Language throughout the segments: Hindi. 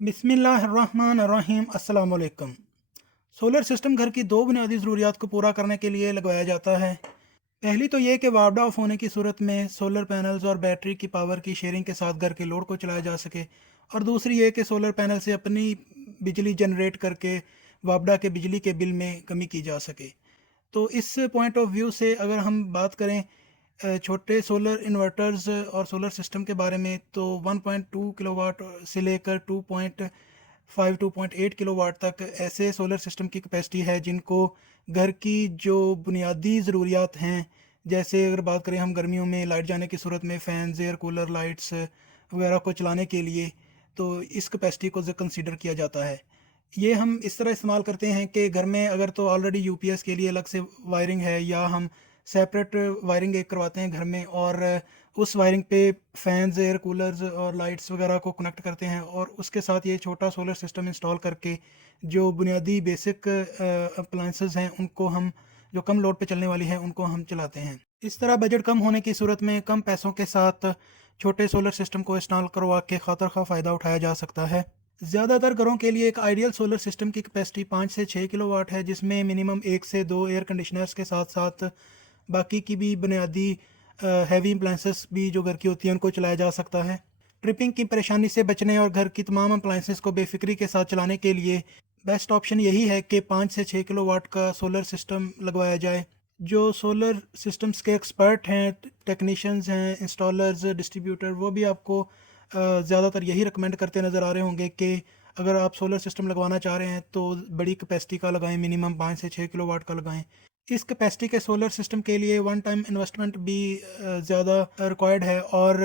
बिस्मिल्लाहिर्रहमानिर्रहीम अस्सलाम वालेकुम। सोलर सिस्टम घर की दो बुनियादी ज़रूरियात को पूरा करने के लिए लगवाया जाता है। पहली तो ये कि वापडा ऑफ होने की सूरत में सोलर पैनल्स और बैटरी की पावर की शेयरिंग के साथ घर के लोड को चलाया जा सके, और दूसरी ये कि सोलर पैनल से अपनी बिजली जनरेट करके वापडा के बिजली के बिल में कमी की जा सके। तो इस पॉइंट ऑफ व्यू से अगर हम बात करें छोटे सोलर इन्वर्टर्स और सोलर सिस्टम के बारे में, तो 1.2 किलोवाट से लेकर 2.8 किलोवाट तक ऐसे सोलर सिस्टम की कैपेसिटी है जिनको घर की जो बुनियादी ज़रूरियात हैं, जैसे अगर बात करें हम गर्मियों में लाइट जाने की सूरत में फ़ैन्स, एयर कूलर, लाइट्स वगैरह को चलाने के लिए, तो इस कैपेसिटी को कंसीडर किया जाता है। ये हम इस तरह इस्तेमाल करते हैं कि घर में अगर तो ऑलरेडी यूपीएस के लिए अलग से वायरिंग है, या हम सेपरेट वायरिंग एक करवाते हैं घर में, और उस वायरिंग पे फैंस, एयर कूलर्स और लाइट्स वगैरह को कनेक्ट करते हैं, और उसके साथ ये छोटा सोलर सिस्टम इंस्टॉल करके जो बुनियादी बेसिक अप्लाइंसेस हैं उनको हम, जो कम लोड पे चलने वाली है, उनको हम चलाते हैं। इस तरह बजट कम होने की सूरत में कम पैसों के साथ छोटे सोलर सिस्टम को इंस्टॉल करवा के खातर खा फ़ायदा उठाया जा सकता है। ज़्यादातर घरों के लिए एक आइडियल सोलर सिस्टम की कैपेसिटी 5 से 6 किलोवाट है, जिसमें मिनिमम 1 से 2 एयर कंडीशनर्स के साथ साथ बाकी की भी बुनियादी हैवी अप्लाइंसेस भी जो घर की होती हैं उनको चलाया जा सकता है। ट्रिपिंग की परेशानी से बचने और घर की तमाम अप्लाइंसेस को बेफिक्री के साथ चलाने के लिए बेस्ट ऑप्शन यही है कि 5 से 6 किलोवाट का सोलर सिस्टम लगवाया जाए। जो सोलर सिस्टम्स के एक्सपर्ट हैं, टेक्नीशियंस हैं, इंस्टॉलर्स, डिस्ट्रीब्यूटर, वो भी आपको ज़्यादातर यही रिकमेंड करते नज़र आ रहे होंगे कि अगर आप सोलर सिस्टम लगवाना चाह रहे हैं तो बड़ी कैपेसिटी का लगाएं, मिनिमम 5 से 6 किलोवाट का लगाएं। इस कैपेसिटी के सोलर सिस्टम के लिए वन टाइम इन्वेस्टमेंट भी ज़्यादा रिक्वायर्ड है, और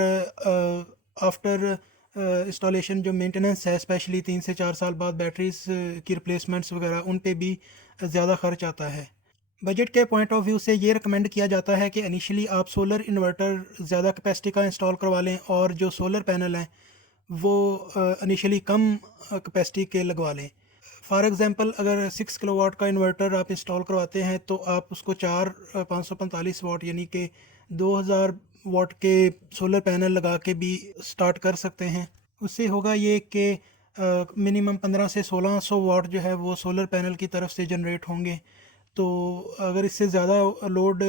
आफ्टर इंस्टॉलेशन जो मेंटेनेंस है, स्पेशली 3 से 4 साल बाद बैटरीज की रिप्लेसमेंट्स वगैरह, उन पे भी ज़्यादा खर्च आता है। बजट के पॉइंट ऑफ व्यू से ये रिकमेंड किया जाता है कि इनिशियली आप सोलर इन्वर्टर ज़्यादा कैपेसिटी का इंस्टॉल करवा लें, और जो सोलर पैनल हैं वो इनिशियली कम कैपेसिटी के लगवा लें। फॉर एग्ज़ाम्पल अगर 6 किलोवाट का इन्वर्टर आप इंस्टॉल करवाते हैं तो आप उसको 545 वाट यानी कि 2000 वाट के सोलर पैनल लगा के भी स्टार्ट कर सकते हैं। उससे होगा ये कि मिनिमम 15 से 1600 वाट जो है वो सोलर पैनल की तरफ से जनरेट होंगे। तो अगर इससे ज़्यादा लोड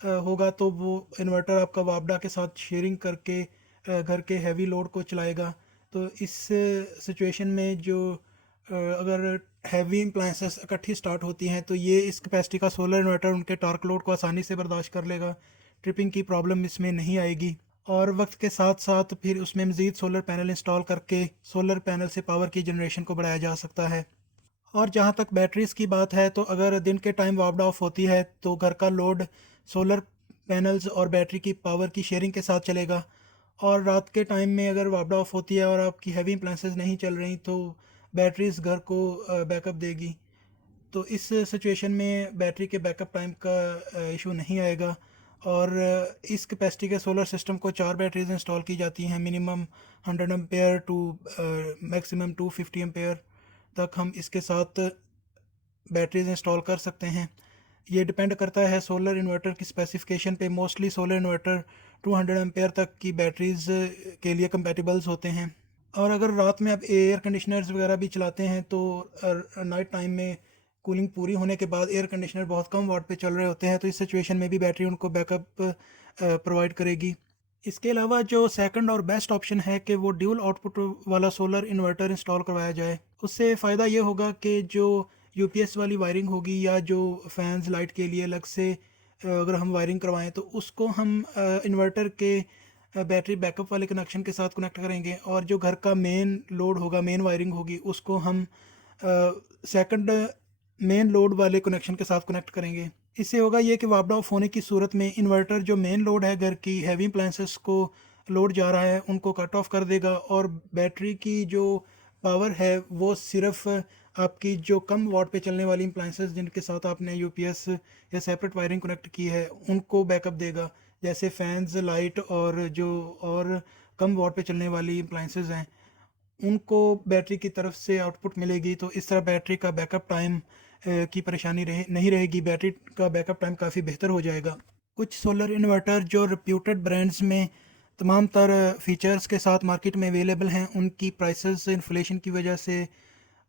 होगा तो वो इन्वर्टर आपका वापडा के साथ शेयरिंग करके घर के हैवी लोड को चलाएगा। तो इस सिचुएशन में जो अगर हैवी अप्लाइंसेस इकट्ठी स्टार्ट होती हैं तो ये इस कैपेसिटी का सोलर इन्वर्टर उनके टार्क लोड को आसानी से बर्दाश्त कर लेगा। ट्रिपिंग की प्रॉब्लम इसमें नहीं आएगी, और वक्त के साथ साथ फिर उसमें मज़ीद सोलर पैनल इंस्टॉल करके सोलर पैनल से पावर की जनरेशन को बढ़ाया जा सकता है। और जहाँ तक बैटरीज़ की बात है, तो अगर दिन के टाइम वापडा ऑफ होती है तो घर का लोड सोलर पैनल्स और बैटरी की पावर की शेयरिंग के साथ चलेगा, और रात के टाइम में अगर वापडा ऑफ होती है और आपकी हैवी अप्लाइंसेस नहीं चल रही तो बैटरीज़ घर को बैकअप देगी। तो इस सिचुएशन में बैटरी के बैकअप टाइम का इशू नहीं आएगा। और इस कैपेसिटी के सोलर सिस्टम को 4 बैटरीज इंस्टॉल की जाती हैं, minimum 100 ampere to maximum 250 ampere तक हम इसके साथ बैटरीज इंस्टॉल कर सकते हैं। ये डिपेंड करता है सोलर इन्वर्टर की स्पेसिफिकेशन पे। मोस्टली सोलर इन्वर्टर 200 एम्पेयर तक की बैटरीज के लिए कंपेटिबल्स होते हैं। और अगर रात में आप एयर कंडीशनर्स वगैरह भी चलाते हैं तो नाइट टाइम में कूलिंग पूरी होने के बाद एयर कंडीशनर बहुत कम वाट पे चल रहे होते हैं, तो इस सिचुएशन में भी बैटरी उनको बैकअप प्रोवाइड करेगी। इसके अलावा जो सेकंड और बेस्ट ऑप्शन है कि वो ड्यूल आउटपुट वाला सोलर इन्वर्टर इंस्टॉल करवाया जाए। उससे फ़ायदा ये होगा कि जो यूपीएस वाली वायरिंग होगी या जो फैंस लाइट के लिए अलग से अगर हम वायरिंग करवाएं तो उसको हम इन्वर्टर के बैटरी बैकअप वाले कनेक्शन के साथ कनेक्ट करेंगे, और जो घर का मेन लोड होगा, मेन वायरिंग होगी, उसको हम सेकंड मेन लोड वाले कनेक्शन के साथ कनेक्ट करेंगे। इससे होगा ये कि वापडा ऑफ होने की सूरत में इन्वर्टर जो मेन लोड है घर की हैवी अप्लाइंसेस को लोड जा रहा है उनको कट ऑफ कर देगा, और बैटरी की जो पावर है वो सिर्फ आपकी जो कम वाट पे चलने वाली अप्लाइंसेस जिनके साथ आपने यूपीएस या सेपरेट वायरिंग कनेक्ट की है उनको बैकअप देगा, जैसे फैंस, लाइट, और जो और कम वाट पे चलने वाली अप्लाइंसेस हैं उनको बैटरी की तरफ से आउटपुट मिलेगी। तो इस तरह बैटरी का बैकअप टाइम की परेशानी नहीं रहेगी, बैटरी का बैकअप टाइम काफ़ी बेहतर हो जाएगा। कुछ सोलर इन्वर्टर जो रिप्यूटेड ब्रांड्स में तमाम तर फीचर्स के साथ मार्केट में अवेलेबल हैं। उनकी प्राइसेस इन्फ्लेशन की वजह से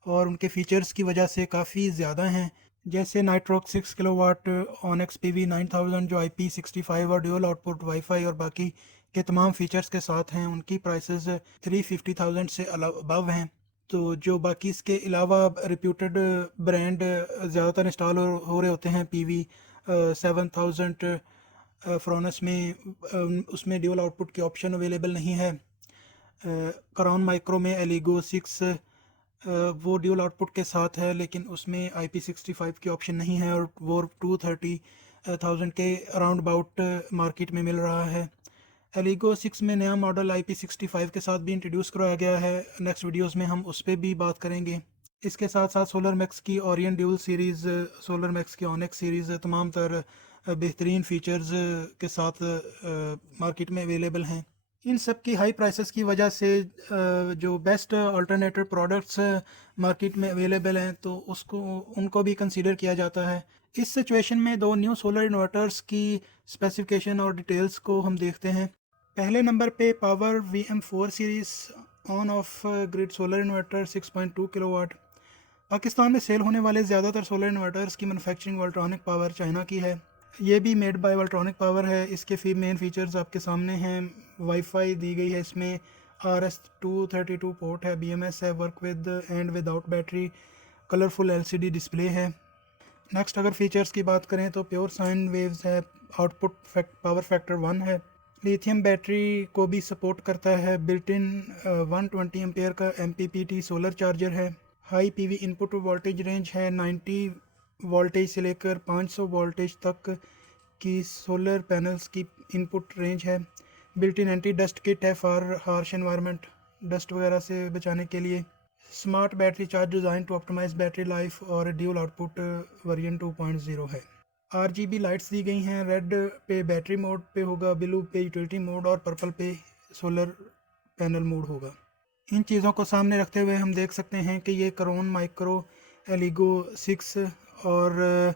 और उनके फीचर्स की वजह से काफ़ी ज़्यादा हैं। जैसे नाइट्रोक 6 किलोवाट ऑनेक्स PV 9000 जो IP65 और ड्यूल आउटपुट वाईफाई और बाकी के तमाम फीचर्स के साथ हैं, उनकी प्राइसेस 350,000 से अबव हैं। तो जो बाकी इसके अलावा रिप्यूटेड ब्रांड ज़्यादातर इंस्टॉल हो रहे होते हैं PV 7000 फ्रोनस में, उसमें ड्यूल आउटपुट की ऑप्शन अवेलेबल नहीं है। कराउन माइक्रो में एलिगो 6 वो ड्यूल आउटपुट के साथ है, लेकिन उसमें IP65 की ऑप्शन नहीं है और वो 230,000 के अराउंड अबाउट मार्केट में मिल रहा है। एलिगो 6 में नया मॉडल IP65 के साथ भी इंट्रोड्यूस कराया गया है। नेक्स्ट वीडियोस में हम उस पर भी बात करेंगे। इसके साथ साथ सोलर मैक्स की Orion dual series, solar max की ऑनेक्स सीरीज़ तमाम तर बेहतरीन फ़ीचर्स के साथ मार्केट में अवेलेबल हैं। इन सब की हाई प्राइसेस की वजह से जो बेस्ट अल्टरनेटिव प्रोडक्ट्स मार्केट में अवेलेबल हैं तो उसको उनको भी कंसीडर किया जाता है। इस सिचुएशन में दो न्यू सोलर इन्वर्टर्स की स्पेसिफिकेशन और डिटेल्स को हम देखते हैं। पहले नंबर पे power VM4 series on off grid solar inverter 6.2 kilowatt. Pakistan में सेल होने वाले ज़्यादातर सोलर इन्वर्टर्स की मैन्युफैक्चरिंग वोल्ट्रॉनिक पावर चाइना की है। ये भी मेड बाय वोल्ट्रॉनिक पावर है। इसके मेन फीचर्स आपके सामने हैं। वाईफाई दी गई है इसमें, RS-232 पोर्ट है, BMS है, work with and without battery, colourful LCD display है। नेक्स्ट अगर फीचर्स की बात करें तो प्योर साइन वेव्स है, आउटपुट पावर फैक्टर 1 है, लिथियम बैटरी को भी सपोर्ट करता है, बिल्ट इन 120 एम्पेयर का MPPT सोलर चार्जर है, high PV input voltage range है, 90 वोल्टेज से लेकर 500 वोल्टेज तक की सोलर पैनल्स की इनपुट रेंज है, बिल्ट इन एंटी डस्ट किट है फॉर हार्श एनवायरनमेंट, डस्ट वगैरह से बचाने के लिए, smart battery charge design to optimize battery life और ड्यूल आउटपुट वर्जन 2.0 है। RGB लाइट्स दी गई हैं। रेड पे बैटरी मोड पे होगा, ब्लू पे यूटिलिटी मोड और पर्पल पे सोलर पैनल मोड होगा। इन चीज़ों को सामने रखते हुए हम देख सकते हैं कि ये कराउन माइक्रो एलिगो 6 और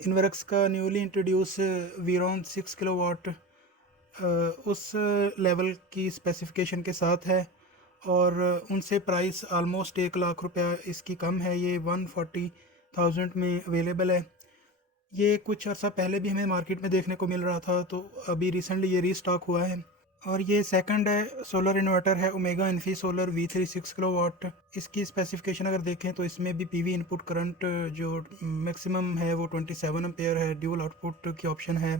इनवर्क्स का न्यूली इंट्रोड्यूस वीरॉन 6 किलोवाट उस लेवल की स्पेसिफिकेशन के साथ है और उनसे प्राइस आलमोस्ट 1 लाख रुपया इसकी कम है। ये 140,000 में अवेलेबल है। ये कुछ अर्सा पहले भी हमें मार्केट में देखने को मिल रहा था, तो अभी रिसेंटली ये रीस्टॉक हुआ है। और ये सेकंड है सोलर इन्वर्टर है, Omega Infi solar V3 6 kilowatt. इसकी स्पेसिफिकेशन अगर देखें तो इसमें भी PV इनपुट करंट जो मैक्सिमम है वो 27 एम्पेयर है, ड्यूल आउटपुट की ऑप्शन है,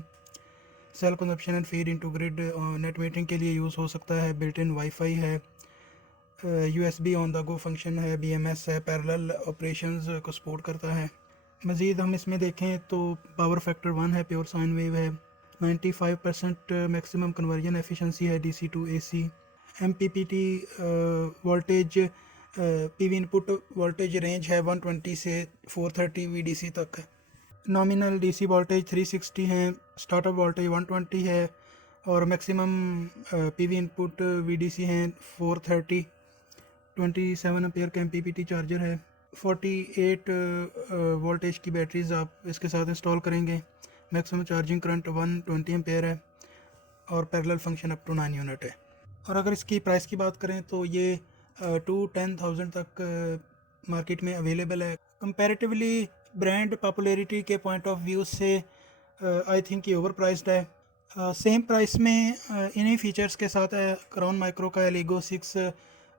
self consumption and feed into grid net metering के लिए यूज़ हो सकता है, बिल्ट इन वाईफाई है, USB on the go function है, BMS है, पैरेलल ऑपरेशंस को सपोर्ट करता है। मज़ीद हम इसमें देखें तो पावर फैक्टर 1 है, प्योर साइन वेव है, 95% मैक्सिमम कन्वर्जन एफिशिएंसी है DC to AC, MPPT voltage PV input voltage range है 120 से 430 VDC तक है। नॉमिनल DC वोल्टेज 360 है, स्टार्टअप वोल्टेज 120 है और मैक्सिमम PV इनपुट VDC हैं 430। 27 एम्पेयर का MPPT चार्जर है। 48 वोल्टेज की बैटरीज आप इसके साथ इंस्टॉल करेंगे। मैक्सिमम चार्जिंग करंट 120 एम्पेयर है और parallel function up to 9 unit है। और अगर इसकी प्राइस की बात करें तो ये 2-10,000 तक मार्केट में अवेलेबल है। कंपैरेटिवली ब्रांड पॉपुलैरिटी के पॉइंट ऑफ व्यू से आई थिंक ये ओवर प्राइस्ड है। सेम प्राइस में इन्हीं फीचर्स के साथ है कराउन माइक्रो का एलिगो 6,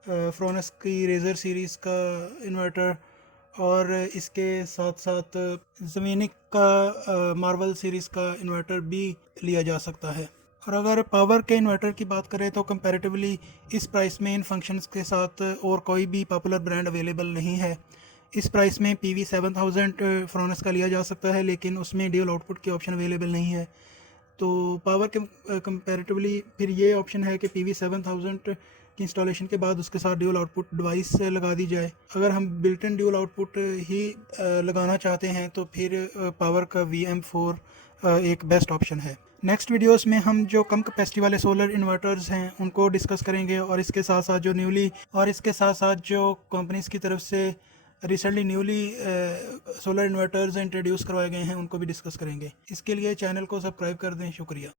फ्रोनस की रेजर सीरीज़ का इन्वर्टर और इसके साथ साथ ज़मीनिक का मार्वल सीरीज़ का इन्वर्टर भी लिया जा सकता है। और अगर पावर के इन्वर्टर की बात करें तो कंपैरेटिवली इस प्राइस में इन फंक्शंस के साथ और कोई भी पॉपुलर ब्रांड अवेलेबल नहीं है। इस प्राइस में PV 7000 फ्रोनस का लिया जा सकता है, लेकिन उसमें ड्यूल आउटपुट की ऑप्शन अवेलेबल नहीं है। तो पावर के कंपैरेटिवली फिर ये ऑप्शन है कि PV 7000 की इंस्टॉलेशन के बाद उसके साथ ड्यूल आउटपुट डिवाइस लगा दी जाए। अगर हम बिल्ट इन ड्यूल आउटपुट ही लगाना चाहते हैं तो फिर पावर का VM4 एक बेस्ट ऑप्शन है। नेक्स्ट वीडियोस में हम जो कम कैपेसिटी वाले सोलर इन्वर्टर्स हैं उनको डिस्कस करेंगे और इसके साथ साथ जो कंपनीज़ की तरफ से recently newly solar inverters introduce करवाए गए हैं उनको भी डिस्कस करेंगे। इसके लिए चैनल को सब्सक्राइब कर दें। शुक्रिया।